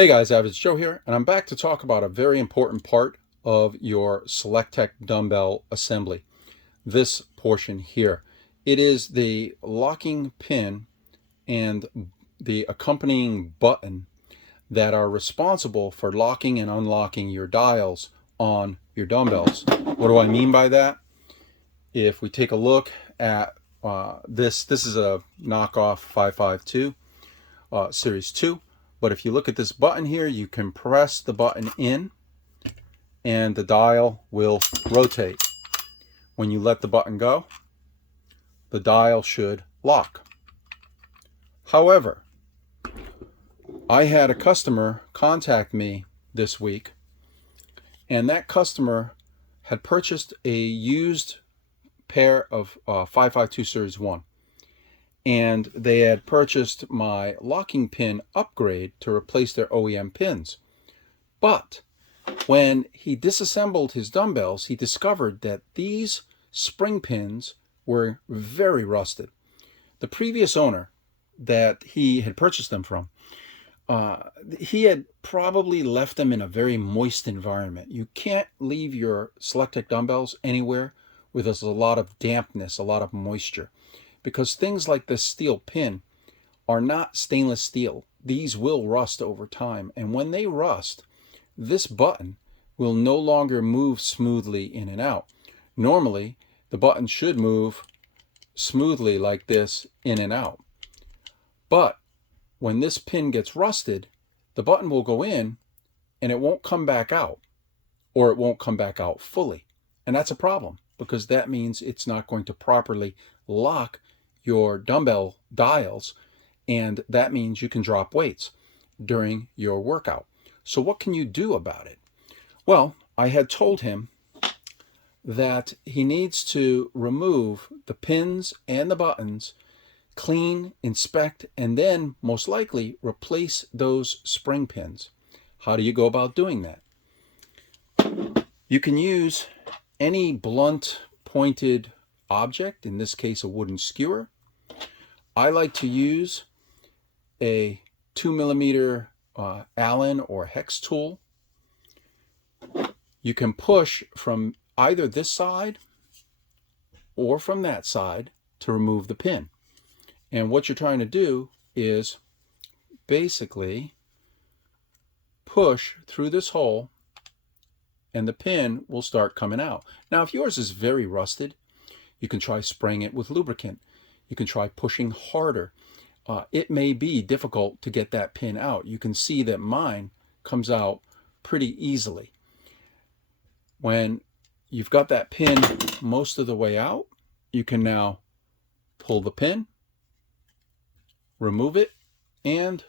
Hey guys, Average Joe here, and I'm back to talk about a very important part of your SelectTech dumbbell assembly. This portion here. It is the locking pin and the accompanying button that are responsible for locking and unlocking your dials on your dumbbells. What do I mean by that? If we take a look at this is a knockoff 552 Series 2. But if you look at this button here, you can press the button in and the dial will rotate. When you let the button go, the dial should lock. However, I had a customer contact me this week, and that customer had purchased a used pair of 552 Series 1. And they had purchased my locking pin upgrade to replace their OEM pins. But when he disassembled his dumbbells, he discovered that these spring pins were very rusted. The previous owner that he had purchased them from, he had probably left them in a very moist environment. You can't leave your SelectTech dumbbells anywhere where there's a lot of dampness, a lot of moisture, because things like this steel pin are not stainless steel. These will rust over time, and when they rust, this button will no longer move smoothly in and out. Normally, the button should move smoothly like this in and out. But when this pin gets rusted, the button will go in and it won't come back out, or it won't come back out fully. And that's a problem, because that means it's not going to properly lock your dumbbell dials, and that means you can drop weights during your workout. So what can you do about it? Well, I had told him that he needs to remove the pins and the buttons, clean, inspect, and then most likely replace those spring pins. How do you go about doing that? You can use any blunt pointed object, in this case a wooden skewer. I like to use a 2mm Allen or hex tool. You can push from either this side or from that side to remove the pin. And what you're trying to do is basically push through this hole and the pin will start coming out. Now, if yours is very rusted, you can try spraying it with lubricant. You can try pushing harder. It may be difficult to get that pin out. You can see that mine comes out pretty easily. When you've got that pin most of the way out, you can now pull the pin, remove it, and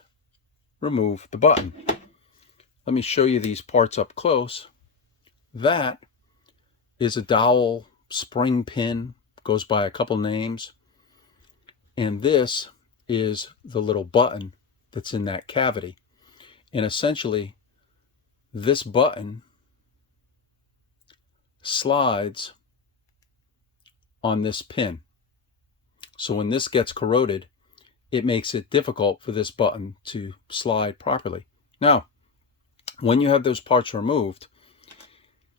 remove the button. Let me show you these parts up close. That is a dowel spring pin, goes by a couple names, and this is the little button that's in that cavity. And essentially this button slides on this pin, so when this gets corroded, it makes it difficult for this button to slide properly. Now, when you have those parts removed,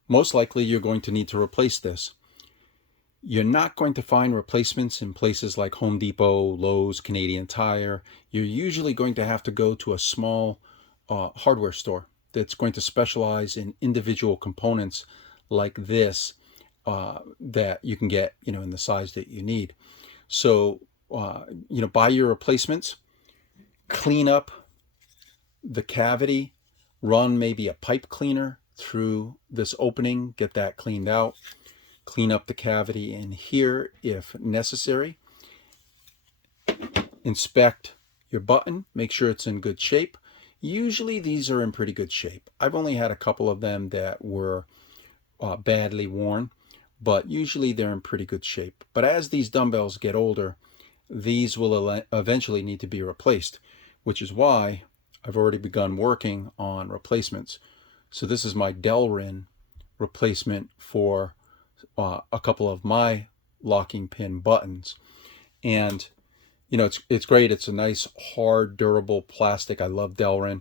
most likely you're going to need to replace this. You're not going to find replacements in places like Home Depot, Lowe's, Canadian Tire. You're usually going to have to go to a small hardware store that's going to specialize in individual components like this that you can get, in the size that you need. So, buy your replacements, clean up the cavity, run maybe a pipe cleaner through this opening, get that cleaned out. Clean up the cavity in here if necessary. Inspect your button, make sure it's in good shape. Usually these are in pretty good shape. I've only had a couple of them that were badly worn, but usually they're in pretty good shape. But as these dumbbells get older, these will eventually need to be replaced, which is why I've already begun working on replacements. So this is my 𝗙𝗏𝗏 replacement for a couple of my locking pin buttons. And it's great. It's a nice, hard, durable plastic. I love 𝗙𝗏𝗏𝗏.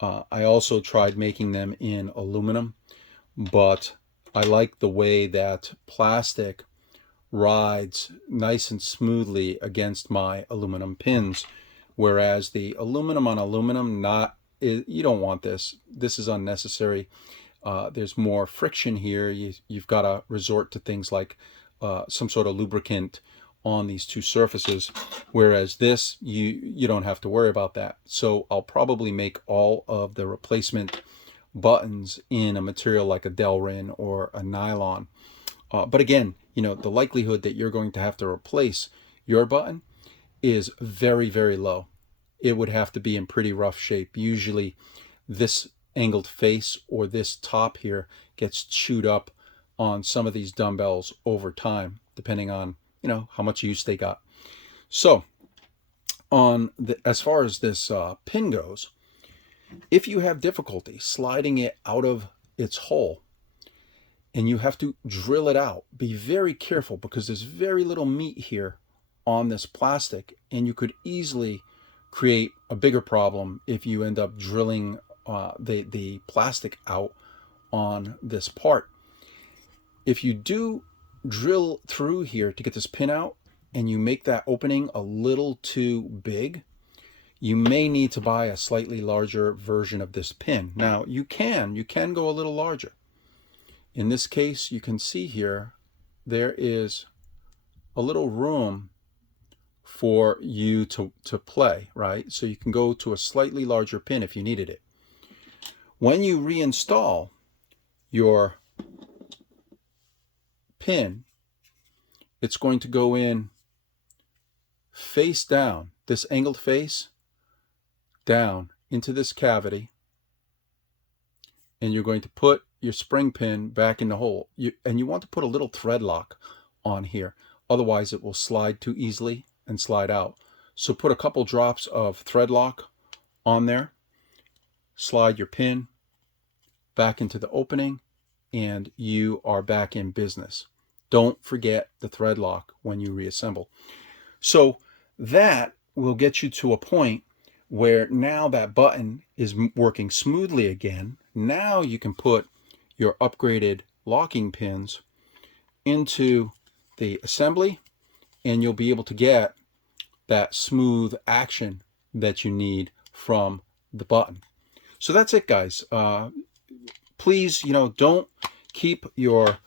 I also tried making them in aluminum, but I like the way that plastic rides nice and smoothly against my aluminum pins, whereas the aluminum on aluminum, you don't want this. This is unnecessary. There's more friction here. You've got to resort to things like some sort of lubricant on these two surfaces, whereas this, you don't have to worry about that. So I'll probably make all of the replacement buttons in a material like a 𝗙𝗢𝗟𝗟𝗢𝗔 or a nylon. But again, the likelihood that you're going to have to replace your button is very, very low. It would have to be in pretty rough shape. Usually this angled face or this top here gets chewed up on some of these dumbbells over time, depending on how much use they got. So as far as this pin goes, if you have difficulty sliding it out of its hole and you have to drill it out, be very careful, because there's very little meat here on this plastic, and you could easily create a bigger problem if you end up drilling the plastic out on this part. If you do drill through here to get this pin out and you make that opening a little too big, you may need to buy a slightly larger version of this pin. Now you can go a little larger. In this case, you can see here there is a little room for you to play, right? So you can go to a slightly larger pin if you needed it. When you reinstall your pin, it's going to go in face down, this angled face down into this cavity, and you're going to put your spring pin back in the hole. And you want to put a little thread lock on here, otherwise it will slide too easily and slide out. So put a couple drops of thread lock on there, slide your pin back into the opening, and you are back in business. Don't forget the thread lock when you reassemble. So that will get you to a point where now that button is working smoothly again. Now you can put your upgraded locking pins into the assembly, and you'll be able to get that smooth action that you need from the button. So that's it, guys. Please, don't keep your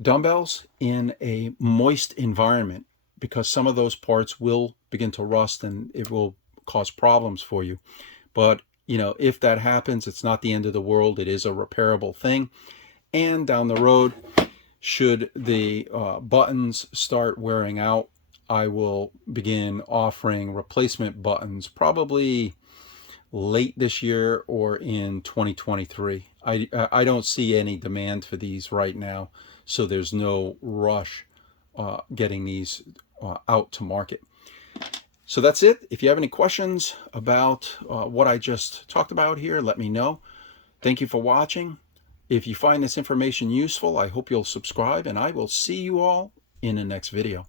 dumbbells in a moist environment, because some of those parts will begin to rust and it will cause problems for you. But if that happens, it's not the end of the world. It is a repairable thing. And down the road, should the buttons start wearing out, I will begin offering replacement buttons probably late this year or in 2023. I don't see any demand for these right now, so there's no rush getting these out to market. So that's it. If you have any questions about what I just talked about here, let me know. Thank you for watching. If you find this information useful, I hope you'll subscribe, and I will see you all in the next video.